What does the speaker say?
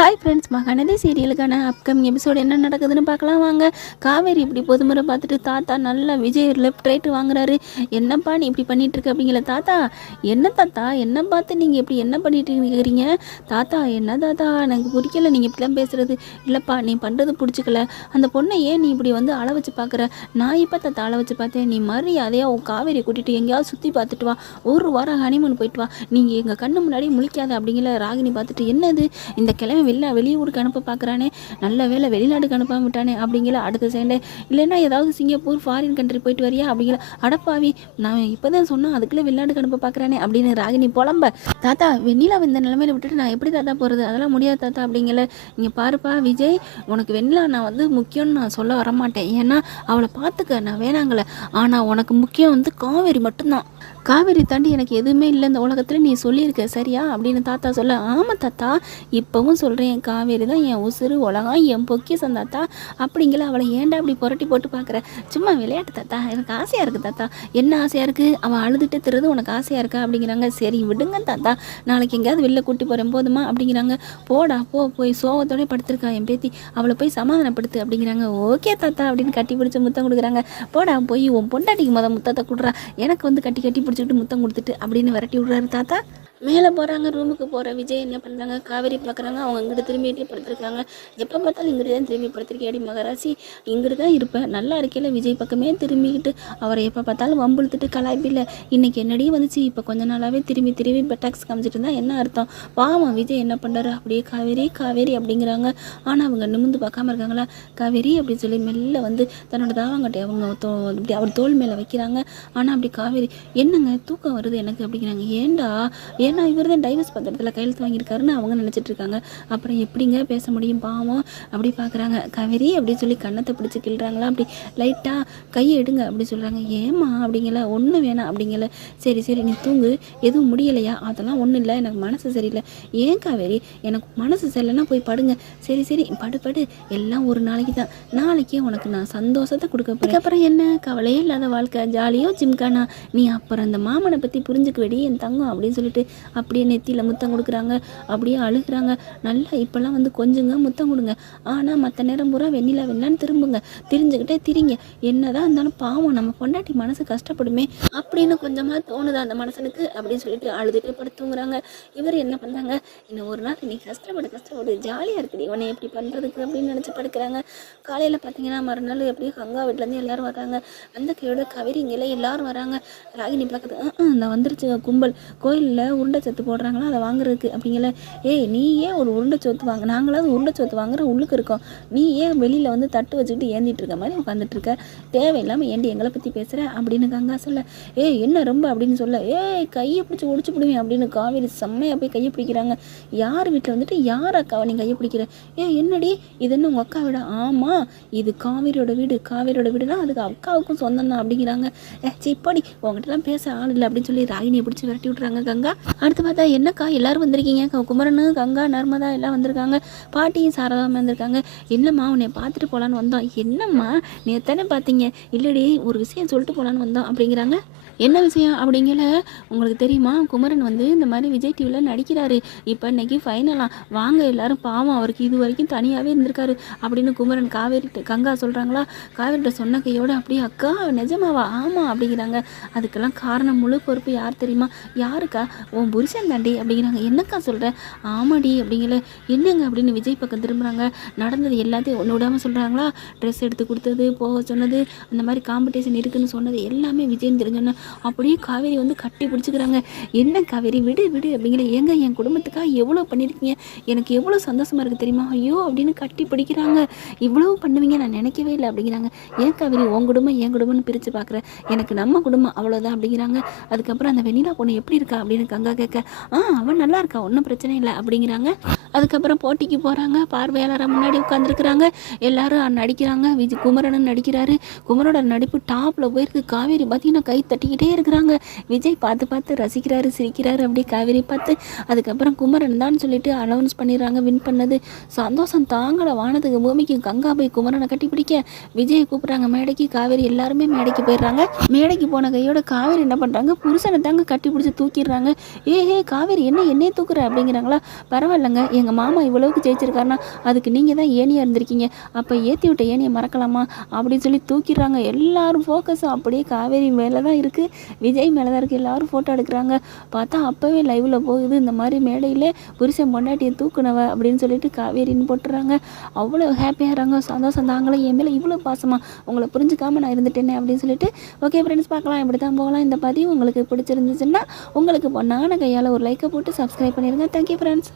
Hi friends Mahanadhi சீரியலுக்கான upcoming episode என்ன நடக்குதுன்னு பார்க்கலாம். வாங்க காவேரி இப்படி பொதுமுறை பார்த்துட்டு தாத்தா நல்லா விஜய் லெஃப்ட் ரைட்டு வாங்குறாரு. என்னப்பா நீ இப்படி பண்ணிகிட்ருக்க இருக்க அப்படிங்கிற தாத்தா? என்ன தாத்தா? என்ன பார்த்து நீங்கள் இப்படி என்ன பண்ணிட்டு இருக்கிறீங்க? தாத்தா என்ன தாத்தா? எனக்கு பிடிக்கல நீங்கள் இப்படிலாம் பேசுகிறது இல்லைப்பா நீ பண்ணுறது பிடிச்சிக்கல. அந்த பொண்ணை ஏன் நீ இப்படி வந்து அள வச்சு பார்க்குற? நான் இப்போ தாத்தா அள வச்சு பார்த்தேன்? நீ மரியாதையாக உன் காவேரி கூட்டிகிட்டு எங்கேயாவது சுற்றி பார்த்துட்டு வா. ஒரு வாரம் ஹனிமூன் போயிட்டு வா. நீங்கள் எங்கள் கண்ணு முன்னாடி முழிக்காத அப்படிங்கிற ராகினி பார்த்துட்டு என்னது? இந்த கிழமை வெளில வெளியூருக்கு அனுப்ப பார்க்குறானே நல்ல வேலை வெளிநாட்டுக்கு அனுப்பாம விட்டானே அப்படிங்கிற அடுத்த சைண்டே. இல்லைன்னா ஏதாவது சிங்கப்பூர் ஃபாரின் கண்ட்ரி போயிட்டு வரியா அப்படிங்கிற அடப்பாவி நான் இப்போ தான் சொன்னேன் அதுக்குள்ளே வெளிநாட்டுக்கு அனுப்ப பார்க்குறானே அப்படின்னு ராகினி புலம்ப. தாத்தா வெண்ணிலா இந்த நிலமையில விட்டுட்டு நான் எப்படி தாத்தா போகிறது அதெல்லாம் முடியாது தாத்தா அப்படிங்கிற இங்கே பாருப்பா விஜய் உனக்கு வெண்ணிலா நான் வந்து முக்கியம்னு நான் சொல்ல வரமாட்டேன். ஏன்னா அவளை பார்த்துக்க நான் வேணாங்கள ஆனால் உனக்கு முக்கியம் வந்து காவேரி மட்டும்தான். காவேரி தாண்டி எனக்கு எதுவுமே இல்லை இந்த உலகத்தில் நீ சொல்லியிருக்க சரியா அப்படின்னு தாத்தா சொல்ல ஆமாம் தாத்தா இப்போவும் சொல்கிறேன் காவேரி தான் என் உசுறு உலகம் என் பொக்கிசம் தாத்தா அப்படிங்கிற அவளை ஏன்டா அப்படி புரட்டி போட்டு பார்க்குற? சும்மா விளையாட்டு தாத்தா எனக்கு ஆசையாக இருக்குது தாத்தா. என்ன ஆசையாக இருக்குது அவள் அழுதுட்டு திருது உனக்கு ஆசையாக இருக்கா? அப்படிங்கிறாங்க. சரி விடுங்க தாத்தா. நாளைக்கு எங்கேயாவது வெளில கூட்டி போகிறேன் போதுமா? அப்படிங்கிறாங்க. போடா போ போய் சோகத்தோடய படுத்திருக்கா என் பேத்தி. அவளை போய் சமாதானப்படுத்து அப்படிங்கிறாங்க. ஓகே தாத்தா அப்படின்னு கட்டி பிடிச்சி முத்தம் கொடுக்குறாங்க. போடா போய் உன் பொண்டாட்டிக்கு மொதல் முத்தத்தை கொடுறா. எனக்கு வந்து கட்டி கட்டி பிடிச்சிக்கிட்டு முத்தம் கொடுத்துட்டு அப்படின்னு விரட்டி விட்றாரு தாத்தா. மேலே போகிறாங்க ரூமுக்கு போகிற விஜய் என்ன பண்ணுறாங்க காவேரி பார்க்குறாங்க அவங்க இங்கிட்டு திரும்பிட்டு படுத்துருக்காங்க. எப்போ பார்த்தாலும் இங்கிட்டு தான் திரும்பி படுத்திருக்கேடி மகராசி இங்கிட்டு தான் இருப்பேன். நல்லா இருக்கையில் விஜய் பக்கமே திரும்பிக்கிட்டு அவரை எப்போ பார்த்தாலும் வம்புழுத்துட்டு கலாய்ப்பில்ல இன்றைக்கி என்னடி வந்துச்சு? இப்போ கொஞ்ச நாளாகவே திரும்பி திரும்பி பெட்டாக்ஸ் காமிச்சிட்டு இருந்தால் என்ன அர்த்தம்? பாவம் விஜய் என்ன பண்ணுறாரு அப்படியே காவேரி காவேரி அப்படிங்கிறாங்க. ஆனால் அவங்க நிமிந்து பார்க்காம இருக்காங்களா? காவேரி அப்படின்னு சொல்லி மெல்ல வந்து தன்னோட தாவாங்கட்டை அவங்க தோ இப்படி அவர் தோல் மேலே வைக்கிறாங்க. ஆனால் அப்படி காவேரி என்னங்க தூக்கம் வருது எனக்கு அப்படிங்கிறாங்க. ஏன்டா ஏன்னா இவர் தான் டைவர்ஸ் பத்திரத்தில் கையெழுத்து வாங்கியிருக்காருன்னு அவங்க நினச்சிட்டு இருக்காங்க அப்புறம் எப்படிங்க பேச முடியும் பாவம்? அப்படி பார்க்குறாங்க கவிரி அப்படி சொல்லி கன்னத்தை பிடிச்சி கிள்றாங்களா? அப்படி லைட்டாக கையை எடுங்க அப்படி சொல்கிறாங்க ஏம்மா அப்படிங்கல. ஒன்றும் வேணாம் அப்படிங்கல. சரி சரி நீ தூங்கு. எதுவும் முடியலையா? அதெல்லாம் ஒன்றும் இல்லை. எனக்கு மனசு சரியில்லை. ஏன் காவேரி? எனக்கு மனசு சரியில்லைன்னா போய் படுங்க. சரி சரி படு படு. எல்லாம் ஒரு நாளைக்கு தான். நாளைக்கே உனக்கு நான் சந்தோஷத்தை கொடுக்க போகிறேன் அப்புறம் என்ன? கவலையே இல்லாத வாழ்க்கை. ஜாலியோ ஜிம்கானா? நீ அப்புறம் அந்த மாமனை பற்றி புரிஞ்சுக்குவேடி. என் தங்கம் அப்படின்னு சொல்லிட்டு அப்படியே நெத்தியில் முத்தம் கொடுக்குறாங்க அப்படியே அழுகுறாங்க. நல்லா இப்போல்லாம் வந்து கொஞ்சங்க முத்தம் கொடுங்க. ஆனால் மற்ற நேரம் பூரா வெண்ணிலா வெண்ணான்னு திரும்புங்க. தெரிஞ்சுக்கிட்டே திரிங்க. என்னதான் இருந்தாலும் பாவம் நம்ம பொண்டாட்டி மனசு கஷ்டப்படுமே அப்படின்னு கொஞ்சமாக தோணுது அந்த மனசனுக்கு அப்படின்னு சொல்லிட்டு அழுதுட்டு படுத்துங்கிறாங்க இவர் என்ன பண்ணுறாங்க இன்னும் ஒரு நாள் நீ கஷ்டப்படு கஷ்டப்படு ஜாலியாக இருக்குது இவனை எப்படி பண்ணுறதுக்கு அப்படின்னு நினச்சி படுக்கிறாங்க. காலையில் பார்த்தீங்கன்னா மறுநாள் எப்படியும் கங்கா வீட்டிலேருந்து எல்லாரும் வராங்க அந்த கையோட கவிரி எல்லோரும் எல்லாரும் வராங்க ராகினி பார்க்குறது இந்த வந்துருச்சு கும்பல். கோயிலில் உருண்டை சத்து போடுறாங்களா? அதை வாங்குறதுக்கு. அப்படிங்கல ஏய் நீ ஏன் ஒரு உருண்டை சோத்து வாங்க நாங்களாவது உருண்டை சோத்து வாங்குற உள்ளுக்கு இருக்கோம். நீ ஏன் வெளியில் வந்து தட்டு வச்சுக்கிட்டு ஏந்திட்டு இருக்க? மாதிரி உட்காந்துட்டு இருக்க தேவையில்லாமல் ஏண்டி எங்களை பற்றி பேசுகிற அப்படின்னு கங்கா சொல்ல. ஏய் என்ன ரொம்ப? அப்படின்னு சொல்ல. ஏய் கையை பிடிச்சி ஒடிச்சு பிடுவேன் அப்படின்னு காவேரி செம்மையாக போய் கையை பிடிக்கிறாங்க. யார் வீட்டில் வந்துட்டு யார் அக்காவை நீ கையை பிடிக்கிற? ஏ என்னடி? இது என்ன உங்கள் அக்கா வீடா? ஆமாம் இது காவேரியோட வீடு. காவேரியோட வீடுனா அதுக்கு அக்காவுக்கும் சொந்தம் தான் அப்படிங்கிறாங்க. ஏ சிப்பாடி உங்ககிட்டலாம் பேச ஆள் இல்லை அப்படின்னு சொல்லி ராகினியை பிடிச்சி விரட்டி விட்றாங்க கங்கா. அடுத்து பார்த்தா என்னக்கா எல்லாரும் வந்திருக்கீங்க? குமரனு கங்கா நர்மதா எல்லாம் வந்திருக்காங்க. பாட்டியும் சாரதாவும் வந்திருக்காங்க. என்னம்மா உன்னை பார்த்துட்டு போகலான்னு வந்தோம். என்னம்மா நீ எத்தனை பார்த்தீங்க? இல்லடி ஒரு விஷயம் சொல்லிட்டு போகலான்னு வந்தோம் அப்படிங்கிறாங்க. என்ன விஷயம் அப்படிங்கிற உங்களுக்கு தெரியுமா? குமரன் வந்து இந்த மாதிரி விஜய் டிவியில் நடிக்கிறாரு. இப்போ இன்னைக்கு ஃபைனலாம் வாங்க எல்லாரும் பாவம் அவருக்கு இது வரைக்கும் தனியாகவே இருந்திருக்காரு அப்படின்னு குமரன் காவேரி கங்கா சொல்கிறாங்களா காவேரிட்ட சொன்ன கையோட அப்படியே அக்கா நிஜமாவா? ஆமாம் அப்படிங்கிறாங்க. அதுக்கெல்லாம் காரணம் முழு பொறுப்பு யார் தெரியுமா? யாருக்கா? உன் புருஷன் தாண்டி அப்படிங்கிறாங்க. என்னக்கா சொல்கிறேன் ஆமாடி அப்படிங்கிற என்னங்க அப்படின்னு விஜய் பக்கம் திரும்புகிறாங்க நடந்தது எல்லாத்தையும் ஒன்று விடாமல் சொல்கிறாங்களா ட்ரெஸ் எடுத்து கொடுத்தது போக சொன்னது அந்த மாதிரி காம்படிஷன் இருக்குன்னு சொன்னது எல்லாமே விஜய்னு தெரிஞ்சோன்னே அப்படியே காவேரி வந்து கட்டி பிடிச்சிக்கிறாங்க. என்ன காவேரி? விடு விடு அப்படிங்கிற ஏங்க என் குடும்பத்துக்காக எவ்வளோ பண்ணியிருக்கீங்க எனக்கு எவ்வளோ சந்தோஷமாக இருக்குது தெரியுமா? ஐயோ அப்படின்னு கட்டி பிடிக்கிறாங்க. இவ்வளோ பண்ணுவீங்க நான் நினைக்கவே இல்லை அப்படிங்கிறாங்க. ஏன் காவேரி? உன் குடும்பம் என் குடும்பம்னு பிரித்து பார்க்குறேன் எனக்கு நம்ம குடும்பம் அவ்வளோதான் அப்படிங்கிறாங்க. அதுக்கப்புறம் அந்த வெண்ணிலா பொண்ணு எப்படி இருக்கா அப்படின்னு கங்கா கேட்க ஆ அவன் நல்லா இருக்கா? ஒன்றும் பிரச்சனை இல்லை. அப்படிங்கிறாங்க. அதுக்கப்புறம் போட்டிக்கு போகிறாங்க பார்வையாளராக முன்னாடி உட்காந்துருக்குறாங்க எல்லாரும் நடிக்கிறாங்க. விஜய் குமரனும் நடிக்கிறாரு. குமரோட நடிப்பு டாப்பில் போயிருக்கு. காவேரி பார்த்தீங்கன்னா கை தட்டிக்கிட்டே இருக்கிறாங்க. விஜய் பார்த்து பார்த்து ரசிக்கிறாரு சிரிக்கிறாரு. அப்படியே காவேரி பார்த்து அதுக்கப்புறம் குமரன் தான் சொல்லிட்டு அனௌன்ஸ் பண்ணிடுறாங்க வின் பண்ணது. சந்தோஷம் தாங்கலை. வானதுக்கு பூமிக்கு கங்கா போய் குமரனை கட்டி பிடிக்க. விஜயை கூப்பிட்றாங்க. மேடைக்கு காவேரி எல்லாருமே மேடைக்கு போயிடுறாங்க. மேடைக்கு போன கையோட காவேரி என்ன பண்ணுறாங்க புருஷனை தாங்க கட்டி பிடிச்சி தூக்கிடுறாங்க. ஏ காவேரி என்ன என்னையே தூக்குற அப்படிங்கிறாங்களா? பரவாயில்லைங்க. எங்கள் மாமா இவ்வளவுக்கு ஜெயிச்சிருக்காருன்னா அதுக்கு நீங்கள் தான் ஏனியாக இருந்திருக்கீங்க. அப்போ ஏற்றி விட்ட ஏனியை மறக்கலாமா? அப்படின்னு சொல்லி தூக்கிடுறாங்க. எல்லாரும் ஃபோக்கஸும் அப்படியே காவேரி மேலே தான் இருக்குது விஜய் மேலே தான் இருக்குது எல்லோரும் ஃபோட்டோ எடுக்கிறாங்க. பார்த்தா அப்போவே லைவில் போகுது. இந்த மாதிரி மேடையில் புருஷன் பொண்டாட்டியை தூக்குனவ அப்படின்னு சொல்லிட்டு காவேரின்னு போட்டுறாங்க. அவ்வளோ ஹாப்பியாகிறாங்க சந்தோஷம். தாங்களே என் மேலே இவ்வளோ பாசமாக உங்களை புரிஞ்சுக்காமல் நான் இருந்துட்டேனே அப்படின்னு சொல்லிட்டு ஓகே ஃப்ரெண்ட்ஸ் பார்க்கலாம். இப்படி தான் போகலாம். இந்த பதிவு உங்களுக்கு பிடிச்சிருந்துச்சுன்னா உங்களுக்கு பொண்ணான கையால் ஒரு லைக்கை போட்டு சப்ஸ்கிரைப் பண்ணிடுங்க தேங்க்யூ ஃப்ரெண்ட்ஸ்